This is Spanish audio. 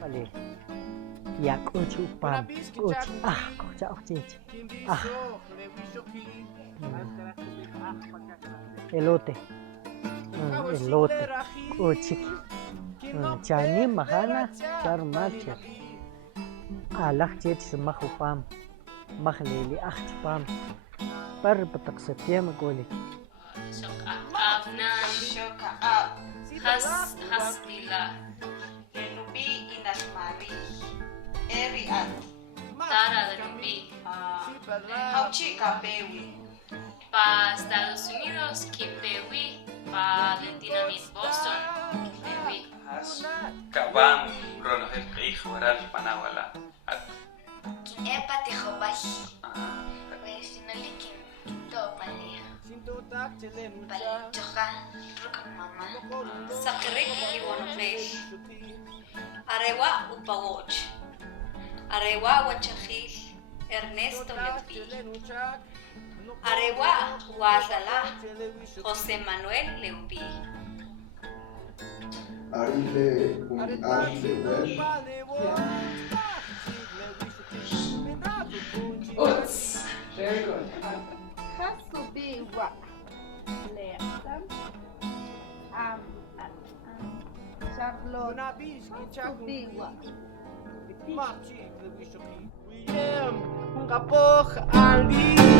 Vale. Yak uchu pam. Uch. Kocha ochichi. Elote. Elote. Uchiki. Chani mahana charmacha. Alah chich mahupam. Mahleli pam. Par patak septiembre goli. Shoka ab. Hasbila. Lenubi inasmari. Eri at. Tara de Lumbí. Hauchika bewi. Pa Estados Unidos, Kimpewi. Pa Lentinamit, Boston, Kimpewi. Kabam, Rono el hijo, Ral Panawala. Epa tijobay. Sinolikin. Ito pali. Pali choka. Rukan mama. Sakirik Iwanoplay. Arewa Upawoch. Arewa Wachajil. Ernesto Lepi. Arewa Guadala. José Manuel Leupi. Arile Wesh. Uts. Very good. Hasubiwa. Lertam. Charlotte. Hasubiwa. William, kapok Ali.